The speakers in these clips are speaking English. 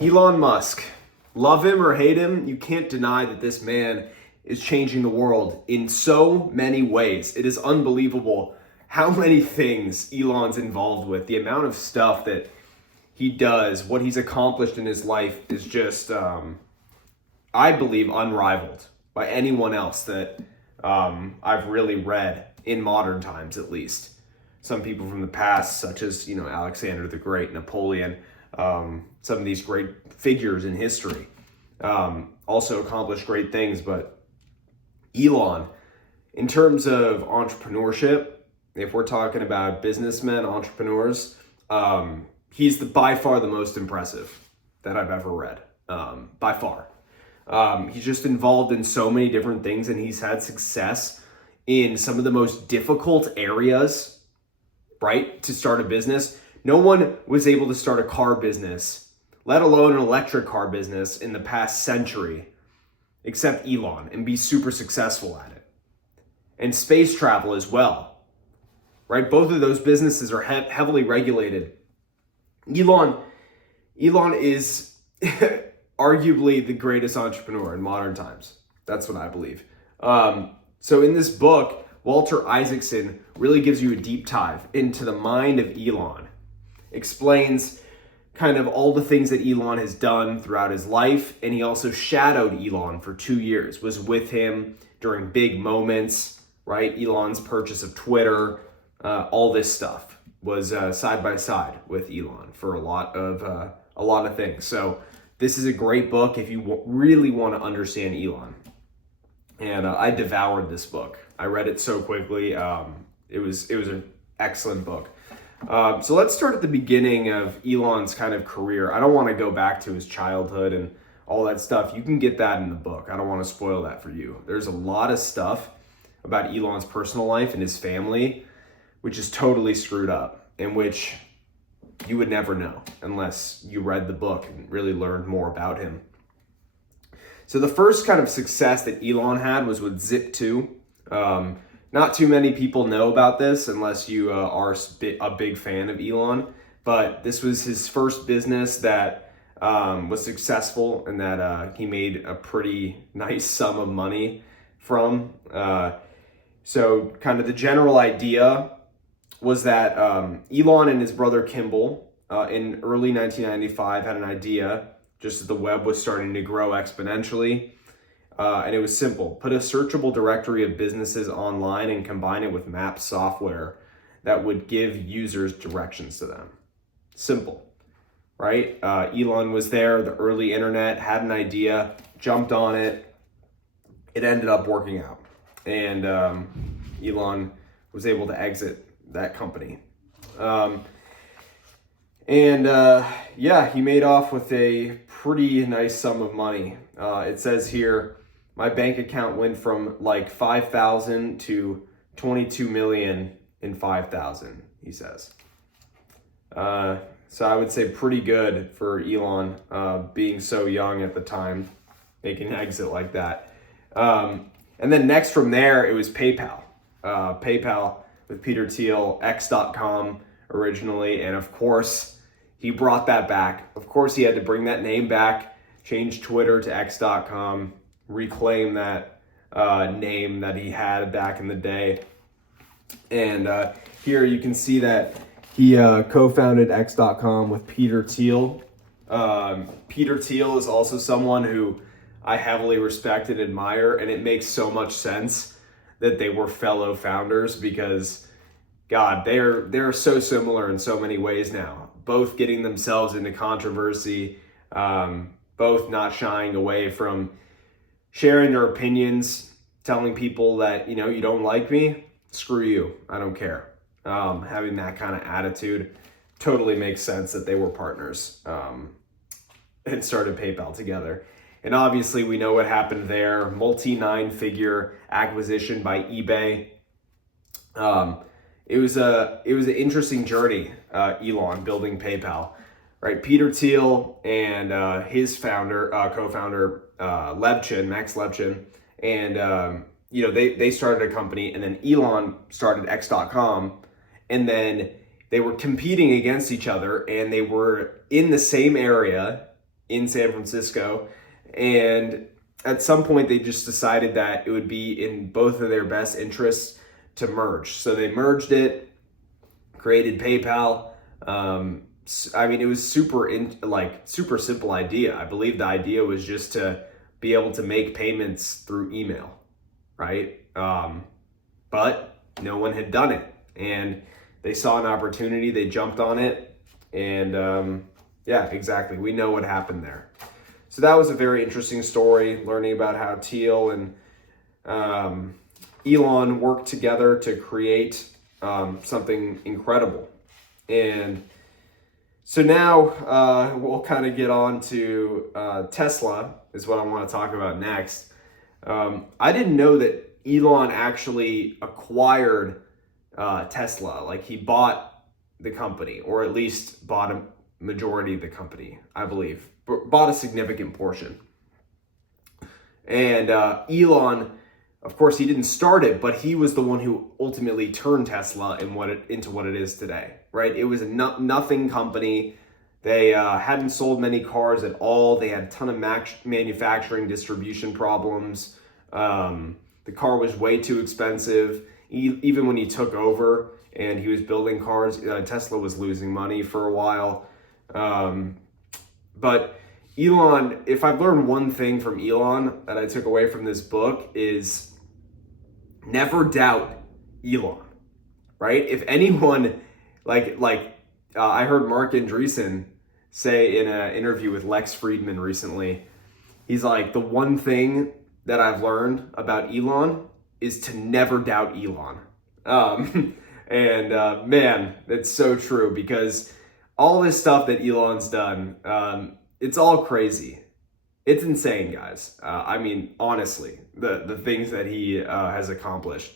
Elon Musk. Love him or hate him, you can't deny that this man is changing the world in so many ways. It is unbelievable how many things Elon's involved with. The amount of stuff that he does, what he's accomplished in his life is just, I believe, unrivaled by anyone else that I've really read in modern times, at least. Some people from the past, such as, Alexander the Great, Napoleon, some of these great figures in history, also accomplished great things. But Elon, in terms of entrepreneurship, if we're talking about businessmen, entrepreneurs, he's by far the most impressive that I've ever read, by far. He's just involved in so many different things, and he's had success in some of the most difficult areas, right, to start a business. No one was able to start a car business, let alone an electric car business, in the past century, except Elon, and be super successful at it. And space travel as well, right? Both of those businesses are heavily regulated. Elon is arguably the greatest entrepreneur in modern times. That's what I believe. So in this book, Walter Isaacson really gives you a deep dive into the mind of Elon, explains kind of all the things that Elon has done throughout his life, and he also shadowed Elon for 2 years, was with him during big moments, right? Elon's purchase of Twitter, all this stuff was side by side with Elon for a lot of things. So this is a great book if you really want to understand Elon. And I devoured this book. I read it so quickly. It was an excellent book. So let's start at the beginning of Elon's kind of career. I don't want to go back to his childhood and all that stuff. You can get that in the book. I don't want to spoil that for you. There's a lot of stuff about Elon's personal life and his family, which is totally screwed up, and which you would never know unless you read the book and really learned more about him. So the first kind of success that Elon had was with Zip2. Not too many people know about this unless you are a big fan of Elon, but this was his first business that was successful and that he made a pretty nice sum of money from. So kind of the general idea was that Elon and his brother Kimball in early 1995 had an idea just as the web was starting to grow exponentially. And it was simple. Put a searchable directory of businesses online and combine it with map software that would give users directions to them. Simple, right? Elon was there, the early internet, had an idea, jumped on it. It ended up working out. And Elon was able to exit that company. He made off with a pretty nice sum of money. It says here, my bank account went from like 5,000 to 22 million in 5,000, he says. So I would say pretty good for Elon, being so young at the time, making an exit like that. And then next from there, it was PayPal. PayPal with Peter Thiel, X.com originally, and of course, he brought that back. Of course, he had to bring that name back, change Twitter to X.com, reclaim that name that he had back in the day. And here you can see that he co-founded X.com with Peter Thiel. Peter Thiel is also someone who I heavily respect and admire, and it makes so much sense that they were fellow founders because, God, they're so similar in so many ways now. Both getting themselves into controversy, both not shying away from sharing their opinions, telling people that, you don't like me, screw you, I don't care. Having that kind of attitude totally makes sense that they were partners and started PayPal together. And obviously we know what happened there, multi-9-figure acquisition by eBay. It was an interesting journey, Elon building PayPal, right? Peter Thiel and his co-founder, Max Levchin, and they started a company, and then Elon started X.com, and then they were competing against each other, and they were in the same area in San Francisco. And at some point, they just decided that it would be in both of their best interests to merge. So they merged it, created PayPal. I mean, it was super simple idea. I believe the idea was just to be able to make payments through email, right? But no one had done it, and they saw an opportunity. They jumped on it, and yeah, exactly. We know what happened there. So that was a very interesting story, learning about how Thiel and Elon worked together to create something incredible. And so now we'll kind of get on to Tesla is what I want to talk about next. I didn't know that Elon actually acquired Tesla. Like, he bought the company, or at least bought a majority of the company, I believe. Bought a significant portion. And Elon, of course, he didn't start it, but he was the one who ultimately turned Tesla into what it is today, right? It was a nothing company. They hadn't sold many cars at all. They had a ton of manufacturing distribution problems. The car was way too expensive. Even when he took over and he was building cars, Tesla was losing money for a while. But Elon, if I've learned one thing from Elon that I took away from this book, is never doubt Elon, right? If anyone, I heard Mark Andreessen say in an interview with Lex Friedman recently, he's like, the one thing that I've learned about Elon is to never doubt Elon. Man, that's so true, because all this stuff that Elon's done, it's all crazy. It's insane, guys. I mean, honestly, the things that he has accomplished.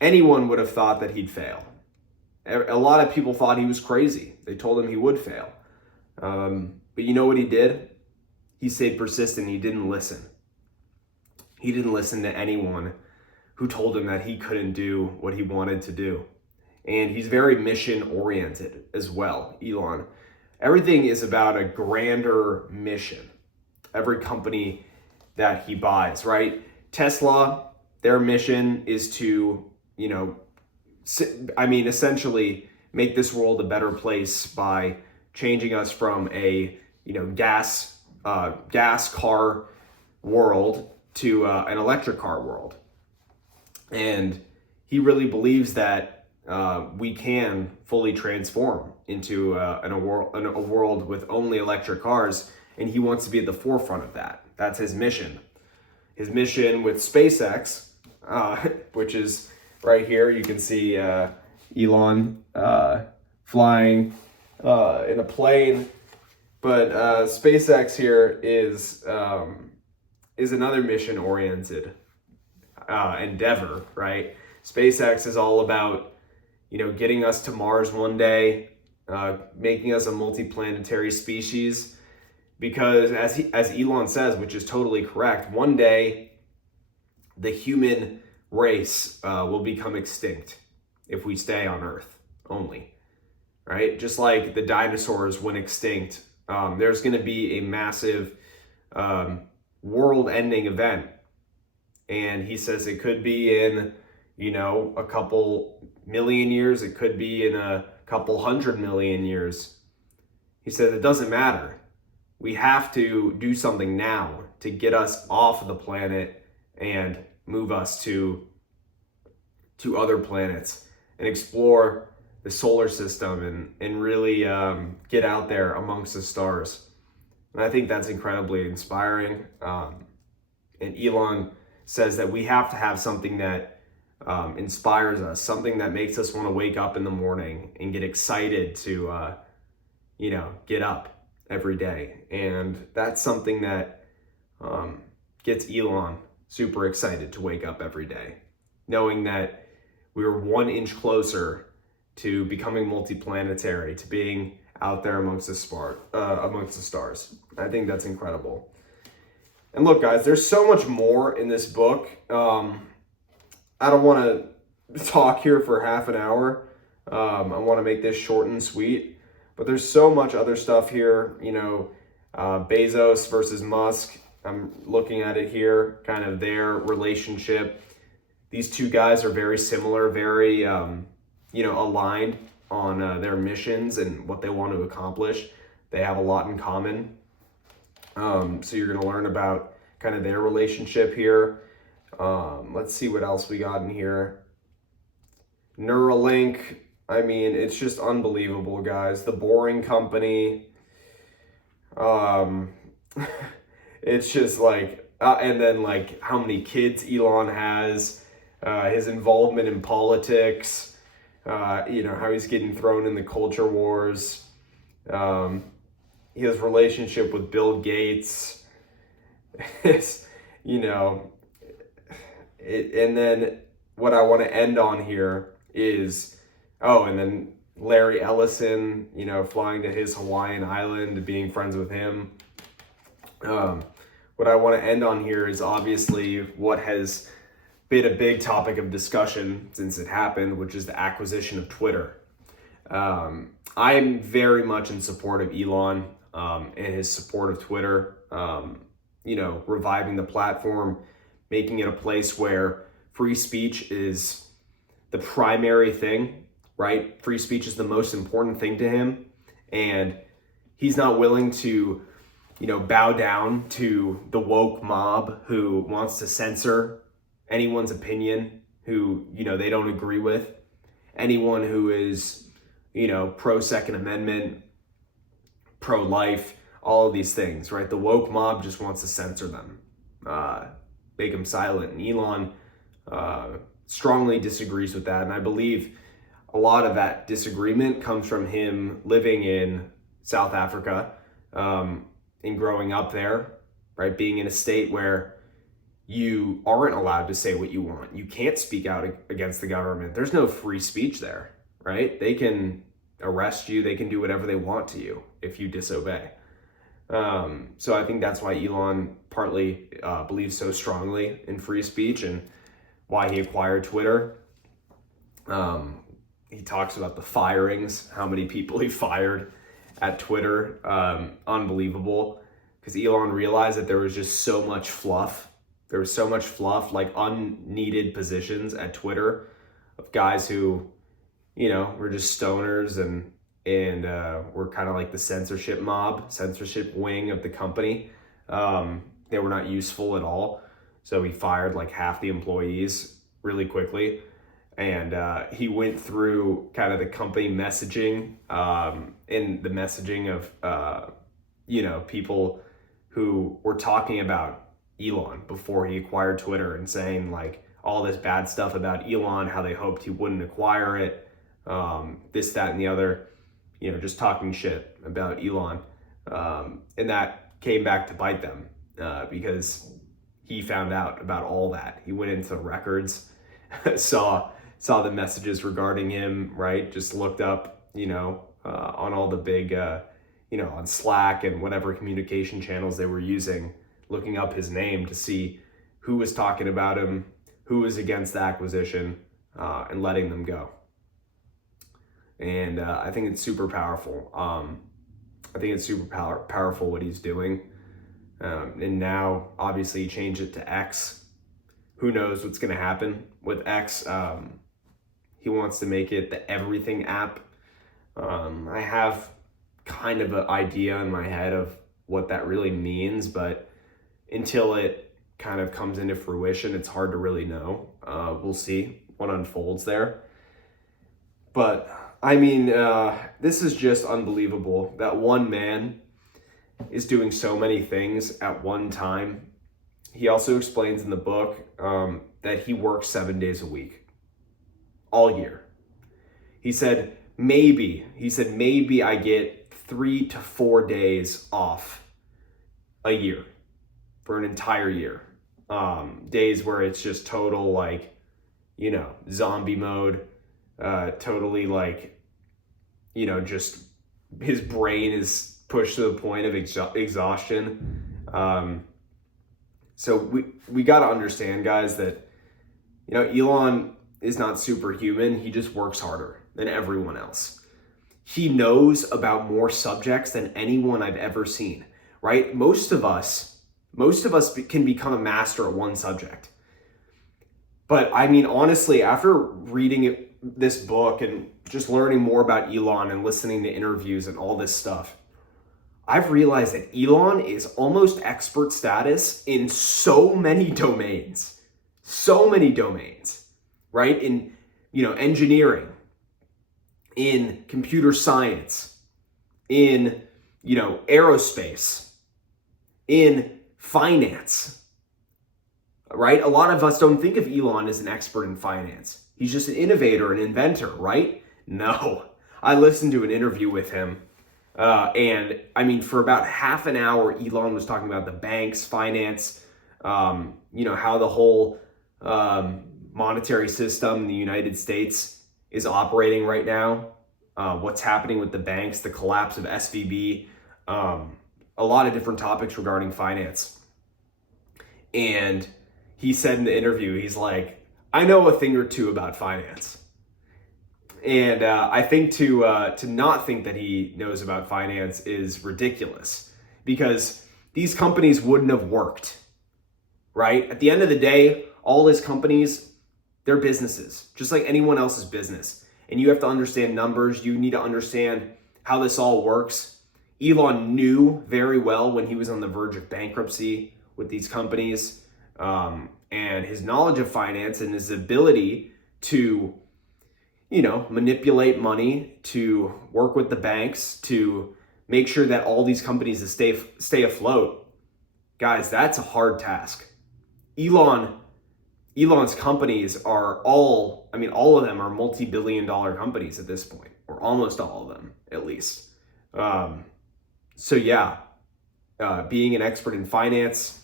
Anyone would have thought that he'd fail. A lot of people thought he was crazy. They told him he would fail. But you know what he did? He stayed persistent. He didn't listen. He didn't listen to anyone who told him that he couldn't do what he wanted to do. And he's very mission-oriented as well, Elon. Everything is about a grander mission. Every company that he buys, right? Tesla, their mission is to, essentially make this world a better place by changing us from a, gas car world to an electric car world. And he really believes that we can fully transform into a world with only electric cars, and he wants to be at the forefront of that. That's his mission. His mission with SpaceX, which is right here. You can see Elon flying in a plane, but SpaceX here is another mission-oriented endeavor, right? SpaceX is all about getting us to Mars one day, making us a multiplanetary species, because as Elon says, which is totally correct, one day the human race will become extinct if we stay on Earth only, right? Just like the dinosaurs went extinct, there's going to be a massive world-ending event, and he says it could be in a couple million years. It could be in a couple 100 million years. He said it doesn't matter. We have to do something now to get us off of the planet and move us to other planets and explore the solar system and really get out there amongst the stars. And I think that's incredibly inspiring. And Elon says that we have to have something that inspires us, something that makes us want to wake up in the morning and get excited to, get up every day. And that's something that gets Elon super excited to wake up every day, knowing that we're 1 inch closer to becoming multiplanetary, to being out there amongst the stars. I think that's incredible. And look, guys, there's so much more in this book. I don't want to talk here for half an hour. I want to make this short and sweet, but there's so much other stuff here, Bezos versus Musk. I'm looking at it here, kind of their relationship. These two guys are very similar, very, aligned on their missions and what they want to accomplish. They have a lot in common. So you're going to learn about kind of their relationship here. Let's see what else we got in here. Neuralink. I mean, it's just unbelievable, guys. The Boring Company. It's just like, and then like how many kids Elon has, his involvement in politics, how he's getting thrown in the culture wars, his relationship with Bill Gates, it's, and then what I want to end on here is, and then Larry Ellison, flying to his Hawaiian island and being friends with him. What I want to end on here is obviously what has been a big topic of discussion since it happened, which is the acquisition of Twitter. I'm very much in support of Elon and his support of Twitter, reviving the platform, making it a place where free speech is the primary thing, right? Free speech is the most important thing to him. And he's not willing to, bow down to the woke mob who wants to censor anyone's opinion, who, they don't agree with. Anyone who is, pro Second Amendment, pro life, all of these things, right? The woke mob just wants to censor them, make them silent. And Elon strongly disagrees with that. And I believe a lot of that disagreement comes from him living in South Africa and growing up there, right? Being in a state where you aren't allowed to say what you want. You can't speak out against the government. There's no free speech there, right? They can arrest you. They can do whatever they want to you if you disobey. So I think that's why Elon partly believes so strongly in free speech and why he acquired Twitter. He talks about the firings, how many people he fired at Twitter. Unbelievable, because Elon realized that there was just so much fluff. There was so much fluff, like unneeded positions at Twitter of guys who, were just stoners and were kind of like the censorship wing of the company. They were not useful at all. So he fired like half the employees really quickly. And he went through kind of the company messaging and the messaging of, people who were talking about Elon before he acquired Twitter and saying like all this bad stuff about Elon, how they hoped he wouldn't acquire it, this, that, and the other, just talking shit about Elon. And that came back to bite them because he found out about all that. He went into the records, saw the messages regarding him, right? Just looked up, on all the big, on Slack and whatever communication channels they were using, looking up his name to see who was talking about him, who was against the acquisition, and letting them go. And I think it's super powerful. I think it's super powerful what he's doing. And now, obviously, he changed it to X. Who knows what's going to happen with X? He wants to make it the everything app. I have kind of an idea in my head of what that really means, but until it kind of comes into fruition, it's hard to really know. We'll see what unfolds there. But I mean, this is just unbelievable that one man is doing so many things at one time. He also explains in the book that he works 7 days a week, all year. He said, maybe I get 3 to 4 days off a year for an entire year. Days where it's just total, like, zombie mode, totally like, just his brain is pushed to the point of exhaustion. So we got to understand, guys, that, Elon is not superhuman. He just works harder than everyone else. He knows about more subjects than anyone I've ever seen. right? Most of us can become a master at one subject. But I mean, honestly, after reading this book and just learning more about Elon and listening to interviews and all this stuff, I've realized that Elon is almost expert status in so many domains, right? In, engineering, in computer science, in, aerospace, in finance, right? A lot of us don't think of Elon as an expert in finance. He's just an innovator, an inventor, right? No. I listened to an interview with him, and I mean, for about half an hour, Elon was talking about the banks, finance, how the whole monetary system in the United States is operating right now, what's happening with the banks, the collapse of SVB, a lot of different topics regarding finance. And he said in the interview, he's like, I know a thing or two about finance. And I think to not think that he knows about finance is ridiculous, because these companies wouldn't have worked, right? At the end of the day, all his companies, they're businesses, just like anyone else's business. And you have to understand numbers. You need to understand how this all works. Elon knew very well when he was on the verge of bankruptcy with these companies, and his knowledge of finance and his ability to, manipulate money, to work with the banks, to make sure that all these companies stay afloat. Guys, that's a hard task. Elon's companies are all of them are multi-billion-dollar companies at this point, or almost all of them, at least. So yeah, being an expert in finance,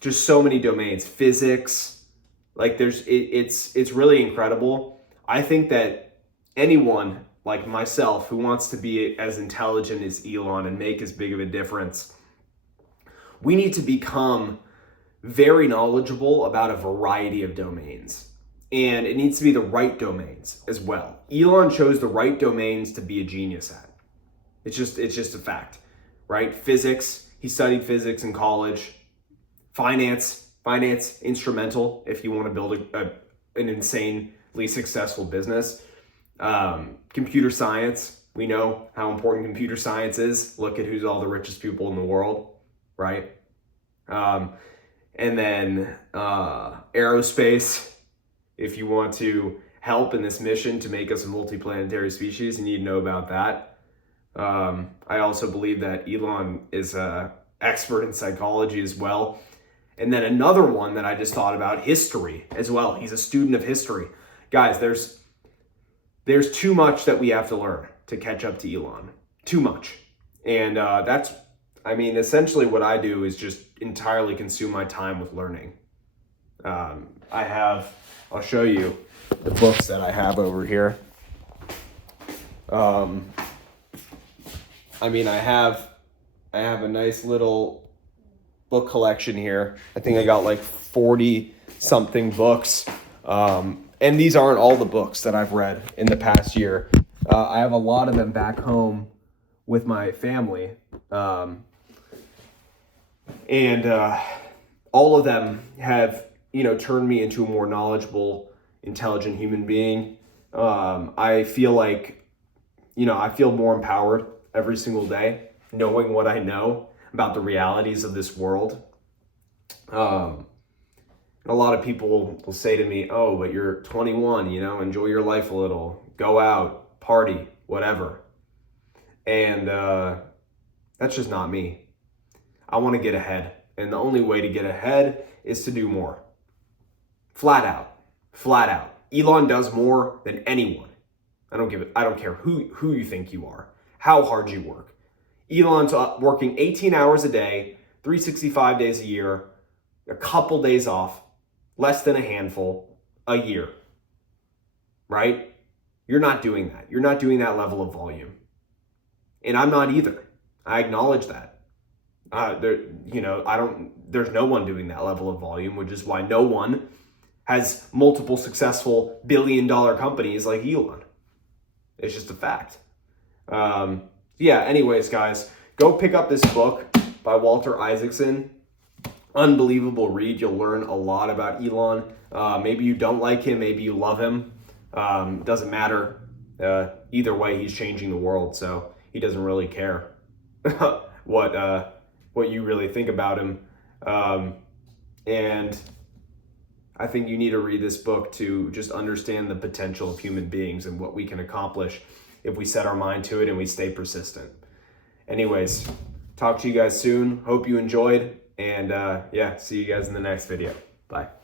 just so many domains, physics, like it's really incredible. I think that anyone like myself who wants to be as intelligent as Elon and make as big of a difference, we need to become very knowledgeable about a variety of domains. And it needs to be the right domains as well. Elon chose the right domains to be a genius at. It's just a fact, right? Physics, he studied physics in college. Finance, instrumental if you want to build an insanely successful business. Computer science, we know how important computer science is. Look at who's all the richest people in the world, right? And then aerospace, if you want to help in this mission to make us a multiplanetary species, you need to know about that. I also believe that Elon is an expert in psychology as well. And then another one that I just thought about, history as well. He's a student of history. Guys, there's too much that we have to learn to catch up to Elon. Too much. And essentially what I do is just entirely consume my time with learning. I'll show you the books that I have over here. I have a nice little book collection here. I think I got like 40 something books. And these aren't all the books that I've read in the past year. I have a lot of them back home with my family. And all of them have, turned me into a more knowledgeable, intelligent human being. I feel like, I feel more empowered every single day, knowing what I know about the realities of this world. A lot of people will say to me, oh, but you're 21, enjoy your life a little, go out, party, whatever. And that's just not me. I want to get ahead. And the only way to get ahead is to do more. Flat out. Elon does more than anyone. I don't care who you think you are, how hard you work. Elon's working 18 hours a day, 365 days a year, a couple days off, less than a handful a year, right? You're not doing that. You're not doing that level of volume. And I'm not either. I acknowledge that. There's no one doing that level of volume, which is why no one has multiple successful billion-dollar companies like Elon. It's just a fact. Anyways, guys, go pick up this book by Walter Isaacson. Unbelievable read. You'll learn a lot about Elon. Maybe you don't like him, maybe you love him. Doesn't matter. Either way, he's changing the world, so he doesn't really care what you really think about him. And I think you need to read this book to just understand the potential of human beings and what we can accomplish if we set our mind to it and we stay persistent. Anyways, talk to you guys soon. Hope you enjoyed. And yeah, see you guys in the next video. Bye.